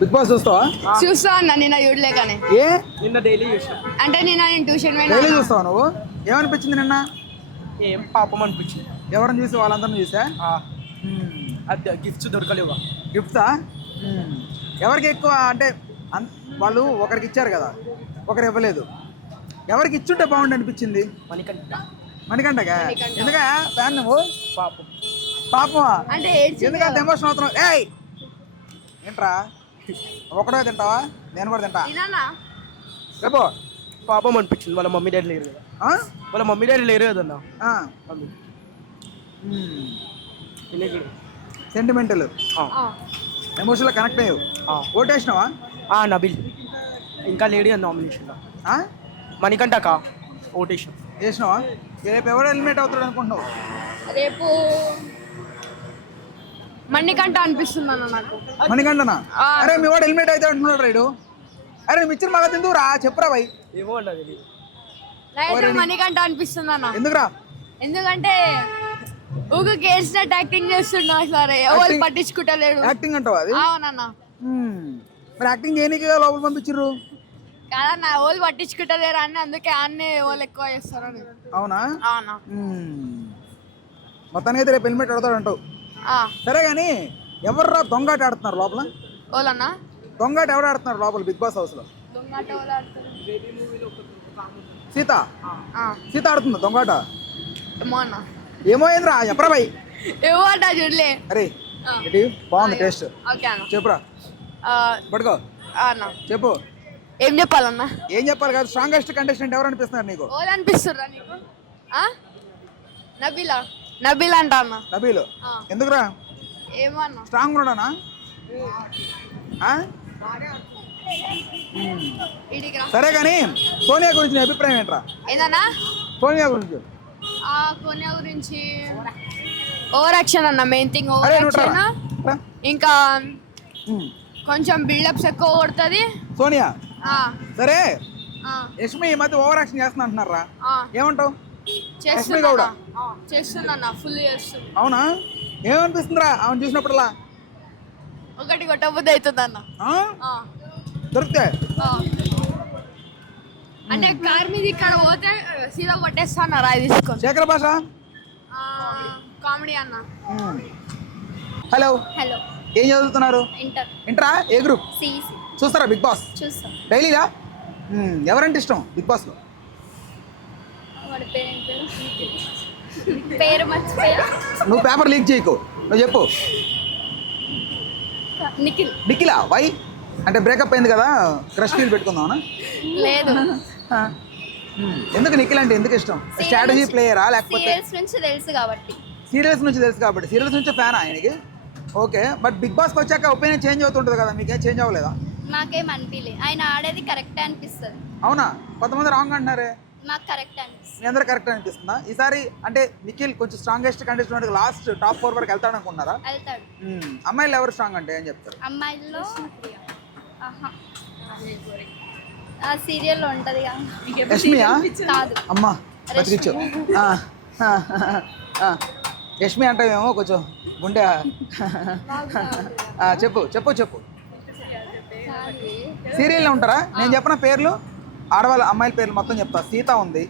Big boss చూస్తావా? చూస్తా అన్న నిన్న చూడలేకనే. ఏ నిన్న డైలీ చూసా. అంటే నిన్న నేను ట్యూషన్ డైలీ చూస్తావా నువ్వు? ఏమనిపించింది నిన్న? ఏం పాపం అనిపించింది. ఎవరిని చూసి వాళ్ళందరిని చూసా? అది గిఫ్ట్స్ దొరకలేవా? గిఫ్ట్సా? ఎవరికి ఎక్కువ అంటే వాళ్ళు ఒకరికి ఇచ్చారు కదా, ఒకరు ఇవ్వలేదు. ఎవరికి ఇచ్చుంటే బాగుండి అనిపించింది? మణికంఠ. మణికంఠగా? ఎందుక ఫ్యాన్ నువ్వు? పాపం. పాపమా? అంటే ఎందుకంత ఎమోషన్ అవుతున్నావు? ఏయ్ ఏంట్రా, ఒకటే తింటావా? నేను కూడా తింటా. రేపు పాపం అనిపించింది. వాళ్ళ మమ్మీ డాడీ లేరు కదా. వాళ్ళ మమ్మీ డాడీ లేరు కదన్నా. సెంటిమెంటల్, ఎమోషనల్ కనెక్ట్ అయ్యావు. ఓటేసినావా? నబిల్ ఇంకా లేడీ అని నామినేషన్. మణికంఠక ఓటేషన్ వేసినావా? రేపు ఎవరు ఎలిమినేట్ అవుతాడు అనుకుంటున్నావు? రేపు మణికంఠ అనిపిస్తుంది అన్న నాకు. మణికంఠనా? అరే మీ వాడు ఎలిమినేట్ అయితే అంటున్నాడు రైడు. అరే నువ్వు ఇచ్చిన మగ తిందుకు రా, చెప్పురా భయ్. ఏమో అన్నది నాకైతే మణికంఠ అనిపిస్తుంది అన్న. ఎందుకురా? ఎందుకంటే ఊగు గేసినట్టు యాక్టింగ్ చేస్తున్నా సరే, ఎవరు పట్టించుకుంటలేడు. యాక్టింగ్ అంటావా అది? అవునన్న. మరి యాక్టింగ్ చేయనీకి లోపల పంపించిర్రు కాదన్న, వాళ్ళు పట్టించుకుంటలేరు అని, అందుకే అన్నీ వాళ్ళు ఎక్కువ చేస్తారు. అవునా? అవునా. మొత్తానికి అయితే రేపు హెల్మెట్ ఆడతాడు అంటావు. సరే కానీ ఎవర్రా దొంగాట ఆడుతున్నారు లోపల? ఓలన్నా దొంగాట ఎవరు ఆడుతున్నారు లోపల బిగ్ బాస్ హౌస్ లో? సీత. సీత ఆడుతుందా దొంగాట? ఏమో అన్న. ఏమో ఏంద్రా, చెప్పరా భయ్. ఏమో అంట చూడలే. అరే ఏంటి బాగుంది టేస్ట్. ఓకే అన్న. చెప్పురా, పడుకో అన్న. చెప్పు. ఏం చెప్పాలన్నా? ఏం చెప్పాలి కాదు, స్ట్రాంగెస్ట్ కంటెస్టెంట్ ఎవరు అనిపిస్తున్నారు నీకు? ఓలు అనిపిస్తుర్రా నీకు? నబీలా. నబీల్ అంట అన్న. నబీలు. ఎందుకురా? ఏమో అన్న. స్ట్రాంగ్ ఉన్నాడానా? సరే కానీ సోనియా గురించి నీ అభిప్రాయం ఏంట్రా? ఏందన్నా? సోనియా గురించి. సోనియా గురించి ఓవర్ యాక్షన్ అన్న, మెయిన్ థింగ్ ఓవర్ యాక్షన్. ఇంకా కొంచెం బిల్డప్స్ ఎక్కువ కొడుతుంది సోనియా. సరే యష్మి ఈ మధ్య ఓవర్ యాక్షన్ చేస్తున్నా అంటున్నారా, ఏమంటావు? చేస్తున్నా, ఫుల్ చేస్తుంది. అవునా? ఏమనిపిస్తుందిరా ఆమె చూసినప్పుడల్లా? ఒకటి కొట్టబుద్ధి అవుతుంది అన్న. దొరికితే అంటే కార్ మీద ఇక్కడ పోతే సీదా కొట్టేస్తాను రాయి తీసుకొని. శేఖర్ భాష కామెడీ అన్న. హలో. హలో. ఏం చదువుతున్నారు? ఇంటరా? ఏ గ్రూప్? చూస్తారా బిగ్ బాస్? చూస్తాం డైలీగా. ఎవరంటే ఇష్టం బిగ్ బాస్ లో? పేరు మర్చిపోయా. నువ్వు పేపర్ లీక్ చేయకు, నువ్వు చెప్పు. నిఖిల్. నిఖిలా? వై అంటే బ్రేకప్ అయింది కదా, క్రష్ ఫీల్ పెట్టుకుందామనా? లేదు. ఎందుకు నిఖిల్ అంటే ఎందుకు ఇష్టం? స్ట్రాటజీ ప్లేయరా లేకపోతే? సీరియల్స్ నుంచి తెలుసు కాబట్టి. సీరియల్స్ నుంచి తెలుసు కాబట్టి. సీరియల్స్ నుంచి ఫ్యానా ఆయనకి? ఓకే. బట్ బిగ్ బాస్కి వచ్చాక ఒపీనియన్ చేంజ్ అవుతుంటుంది కదా, మీకేం చేంజ్ అవ్వలేదా? నాకేం అనిపించలే, ఆయన ఆడేది కరెక్ట్ అనిపిస్తుంది. అవునా? కొంతమంది రాంగ్ అంటున్నారే. నాకు కరెక్ట్ అనిపిస్తుంది. మీ అందరూ కరెక్ట్ అనిపిస్తుందా? ఈసారి అంటే నిఖిల్ కొంచెం స్ట్రాంగెస్ట్ కంటెస్టెంట్, లాస్ట్ టాప్ 4 వరకు వెళ్తాడు అనుకున్నారా? వెళ్తాడు. అమ్మాయిలు ఎవరు స్ట్రాంగ్ అంటే ఏం చెప్తారు? అమ్మాయిల్లో ఆ సీరియల్లో ఉంటది యష్మియా? కాదు, అమ్మా బతికిచ్చు. యష్మి అంటే ఏమో కొంచెం గుండె. చెప్పు చెప్పు చెప్పు. సీరియల్లో ఉంటారా? నేను చెప్పిన పేర్లు ఆడవాళ్ళ అమ్మాయిల పేర్లు మొత్తం చెప్తా. సీత ఉంది,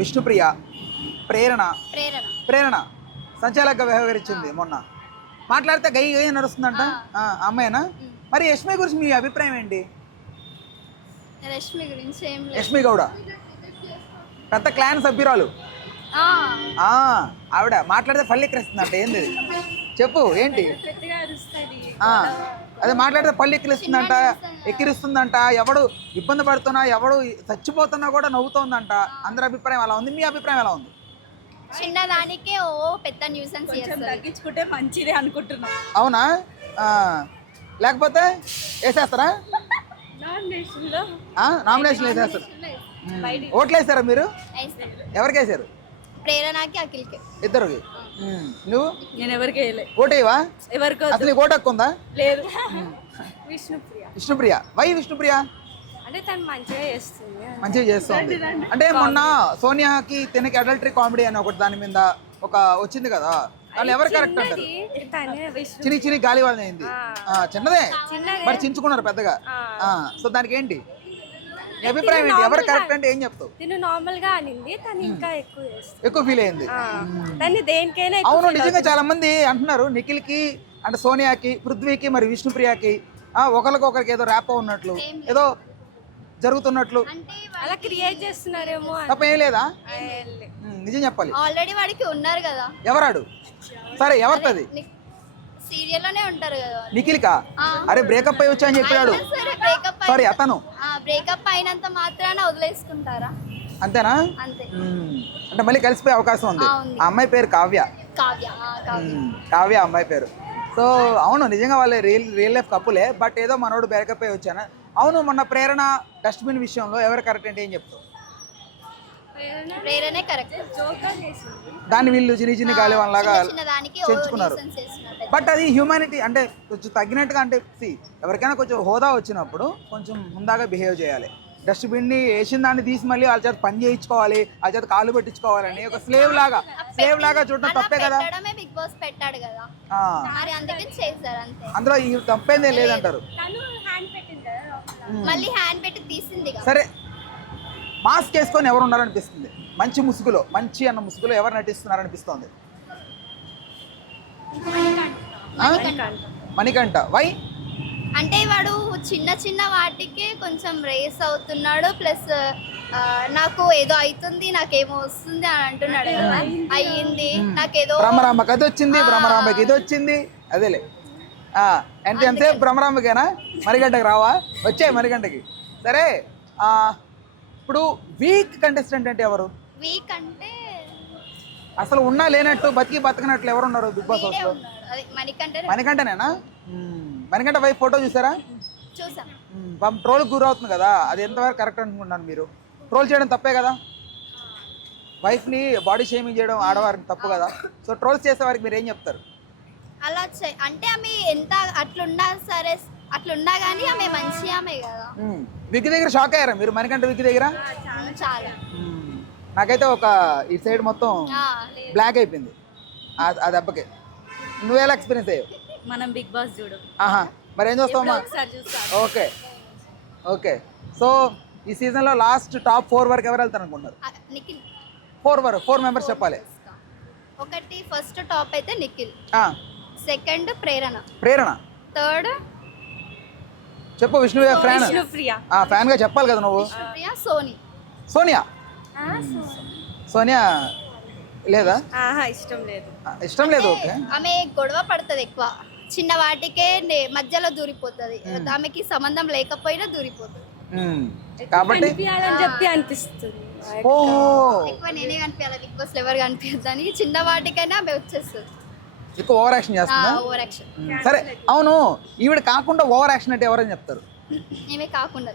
విష్ణుప్రియ, ప్రేరణ. ప్రేరణ సంచాలకంగా వ్యవహరించింది మొన్న, మాట్లాడితే గై గై నడుస్తుందంట. అమ్మాయినా? మరి యష్మి గురించి మీ అభిప్రాయం ఏంటి? యష్మి గౌడ పెద్ద క్లాన్ సభ్యురాలు. ఆవిడ మాట్లాడితే పళ్ళు ఎక్కిరిస్తుందంట. ఏంది చెప్పు, ఏంటి? అదే మాట్లాడితే పళ్ళు ఎక్కిరిస్తుందంట. ఎవడు ఇబ్బంది పడుతున్నా, ఎవడు చచ్చిపోతున్నా కూడా నవ్వుతోందంట. అందరి అభిప్రాయం అలా ఉంది. మీ అభిప్రాయం ఎలా ఉంది? చిన్నదానికే పెద్ద న్యూసెన్స్ తగ్గించుకుంటే మంచిదే అనుకుంటున్నా. అవునా? లేకపోతే వేసేస్తారా? నామినేషన్ వేసేస్తారు. ఓట్లు వేసారా మీరు? ఎవరికి వేసారు? ప్రేరణకి, అఖిల్కి. ఇద్దరికి. నువ్వు? నేను ఎవరికి వేయలే. ఓటేవా? అసలు నీకు ఓటు హక్కు ఉందా? లేదు. విష్ణుప్రియ. వై విష్ణుప్రియ? అంటే తను మంచిగా చేస్తుంది. అంటే మొన్న సోనియాకి తినకి అడల్టరీ కామెడీ అని ఒకటి దాని మీద ఒక వచ్చింది కదా, వాళ్ళు ఎవరు కరెక్ట్ అంటారు? తనే విష్ణు చిని చిని గాలి వాళ్ళని అయింది చిన్నదే మరి చించుకున్నారు పెద్దగా సో దానికి ఏంటి నీ అభిప్రాయం ఏంటి? ఎవరు కరెక్ట్ అంటే ఏం చెప్తావు? తిను నార్మల్ గా అనింది, తను ఇంకా ఎక్కువ చేస్తుంది. ఎక్కువ ఫీల్ అయింది. తను దేనికైనా అవును నిజంగా చాలా మంది అంటున్నారు నిఖిల్కి అంటే సోనియాకి పృథ్వీకి మరి విష్ణుప్రియకి ఒకరికొకరికి ఏదో ర్యాప్ ఉన్నట్లు ఏదో జరుగుతున్నట్లు అలా క్రియేట్ చేస్తున్నారేమో తప్ప ఏం లేదా? నిజం చెప్పాలి. ఆల్రెడీ వాడికి ఉన్నారు కదా. ఎవరాడు? సరే ఎవరిది? సీరియల్ లోనే ఉంటారు కదా. నిఖిల్కా? అరే బ్రేకప్ అయ్యి వచ్చా అని చెప్పాడు. సారీ అతను బ్రేకప్ అయినంత మాత్రాన వదిలేసుకుంటారా? అంతేనా? అంతే. అంటే మళ్ళీ కలిసిపోయే అవకాశం ఉంది. ఆ అమ్మాయి పేరు కావ్య. కావ్య అమ్మాయి పేరు. సో అవును నిజంగా వాళ్ళే రియల్ లైఫ్ కప్పులే. బట్ ఏదో మనోడు బ్రేకప్ అయ్యి వచ్చాను. అవును మొన్న ప్రేరణ డస్ట్బిన్ విషయంలో ఎవరు కరెక్ట్ అంటే ఏం చెప్తావు? ప్రేరణే కరెక్ట్. దాన్ని వీళ్ళు చిన్ని చిన్ని గాలి వాళ్ళలాగా చేర్చుకున్నారు. బట్ అది హ్యూమానిటీ అంటే కొంచెం తగ్గినట్టుగా అంటే ఎవరికైనా కొంచెం హోదా వచ్చినప్పుడు కొంచెం ముందాగా బిహేవ్ చేయాలి. డస్ట్బిన్ని వేసిన దాన్ని తీసి మళ్ళీ వాళ్ళ చేత పని చేయించుకోవాలి, వాళ్ళ చేత కాళ్ళు పెట్టించుకోవాలని ఒక స్లేవ్ లాగా చూడటం తప్పే కదా. బిగ్ బాస్ పెట్టాడు కదా మరి అందుకని చేశారు అంతే. అందులో ఈ తప్పేందే లేదంటారు. మళ్ళీ హ్యాండ్ పెట్టి తీసింది. సరే మాస్క్ వేసుకొని ఎవరు ఉన్నారనిపిస్తుంది? మంచి ముసుగులో మంచి అన్న ముసుగులో ఎవరు నటిస్తున్నారనిపిస్తుంది? మణికంఠ. వై అంటే వాడు చిన్న చిన్న వాటికే కొంచెం రేస్ అవుతున్నాడు. ప్లస్ నాకు ఏదో అవుతుంది, నాకేమో వస్తుంది అని అంటున్నాడు కదా. అయ్యింది నాకేదో బ్రహ్మరాంబకి అది వచ్చింది, బ్రహ్మరాంబకి ఇది వచ్చింది. అదేలే ఎంతసేపు బ్రహ్మరాంబకేనా? మణికంఠకి రావా? వచ్చాయి మణికంఠకి. సరే ఇప్పుడు వీక్ కంటెస్టెంట్ అంటే ఎవరు? వీక్ అంటే అసలు ఉన్నా లేనట్టు బతికినట్లు ఎవరు ఉన్నారు బిగ్ బాస్ హౌస్ లో? మణికంఠనేనా? మణికంఠ వైఫ్ ఫోటో చూసారా? ట్రోల్ గురవుతుంది కదా, అది ఎంతవరకు కరెక్ట్ అనుకుంటున్నాను మీరు? ట్రోల్ చేయడం తప్పే కదా, వైఫ్ని బాడీ షేమింగ్ చేయడం ఆడవారిని తప్పు కదా. సో ట్రోల్స్ చేసే వారికి మీరు ఏం చెప్తారు? అలా అంటే ఆమె ఎంత అట్లున్నా సరే అట్లున్నా కానీ ఆమె మంచి ఆమె కదా. విగ్గి దగ్గర షాక్ అయ్యారా మీరు? మణికంఠ విగ్గి దగ్గర చాలా నాకైతే ఒక ఈ సైడ్ మొత్తం బ్లాక్ అయిపోయింది ఆ దెబ్బకి. నువ్వేలా ఎక్స్పీరియన్స్ అయ్యావు? మనం బిగ్ బాస్ చూడు. మరి ఏం చూస్తావమ్మా? ఓకే సో ఈ సీజన్లో లాస్ట్ టాప్ 4 వరకు ఎవరు వెళ్తారు అనుకుంటున్నారు? 4 మెంబర్స్ చెప్పాలి. ఒకటి ఫస్ట్ టాప్ అయితే నిఖిల్, సెకండ్ ప్రేరణ, థర్డ్ చెప్పు విష్ణుప్రియ. ఫ్యాన్ గా చెప్పాలి కదా నువ్వు. సోనియా లేదా? ఇష్టం లేదు. ఓకే ఆమె గొడవ పడుతుంది ఎక్కువ, చిన్న వాటికే మధ్యలో దూరిపోతుంది. ఆమెకి సంబంధం లేకపోయినా దూరిపోతుంది కాబట్టి చెప్పి అనిపిస్తుంది. ఎక్కువ నేనే కనిపించాలి బిగ్ బాస్ ఎవరు కనిపించదని, చిన్న వాటికైనా ఆమె వచ్చేస్తుంది. ఎక్కువ ఓవర్ యాక్షన్ చేస్తుందా? Over action. సరే అవును ఈవిడ కాకుండా ఓవర్ యాక్షన్ అంటే ఎవరని చెప్తారు? ఏమే కాకుండా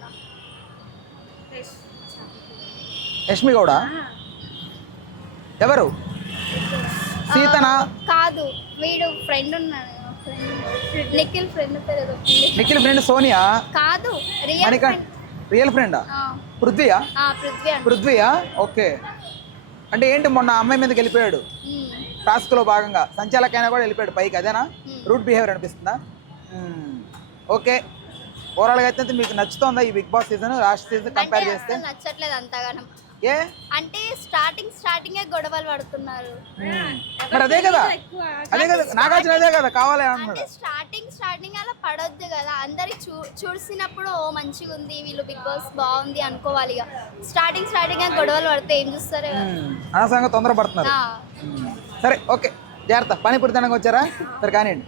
యష్మి గౌడ. ఎవరు? సీతనా? కాదు, వీడు ఫ్రెండ్ ఉన్నాడు, నిఖిల్ ఫ్రెండ్ పేరు. నిఖిల్ ఫ్రెండ్ సోనియా కాదు, రియల్ ఫ్రెండా? పృథ్వీయా? ఓకే. అంటే ఏంటి మొన్న అమ్మాయి మీదకి వెళ్ళిపోయాడు టాస్క్ లో భాగంగా, సంచాలకైనా కూడా వెళ్ళిపోయాడు పైకి, అదేనా రూట్ బిహేవియర్ అనిపిస్తుందా? ఓకే ఓవరాల్గా అయితే మీకు నచ్చుతుందా ఈ Bigg Boss season last season compare చేస్తే? నచ్చట్లేదు అంతగానం. ఏ అంటే స్టార్టింగే గొడవలు పడుతున్నారు. మరి అదే కదా నాగార్జున అదే కదా కావాలి అన్నాడు. స్టార్టింగ్ అలా పడొద్దు కదా, అందరి చూసినప్పుడు ఓ మంచిగా ఉంది వీళ్ళు బిగ్ బాస్ బాగుంది అనుకోవాలి. స్టార్టింగ్ గొడవలు పడితే ఏం చూస్తారు? అనవసరంగా తొందర పడుతున్నారు. సరే ఓకే జాగ్రత్త. పానీపూరి తినడానికి వచ్చారా? సరే కానివ్వండి.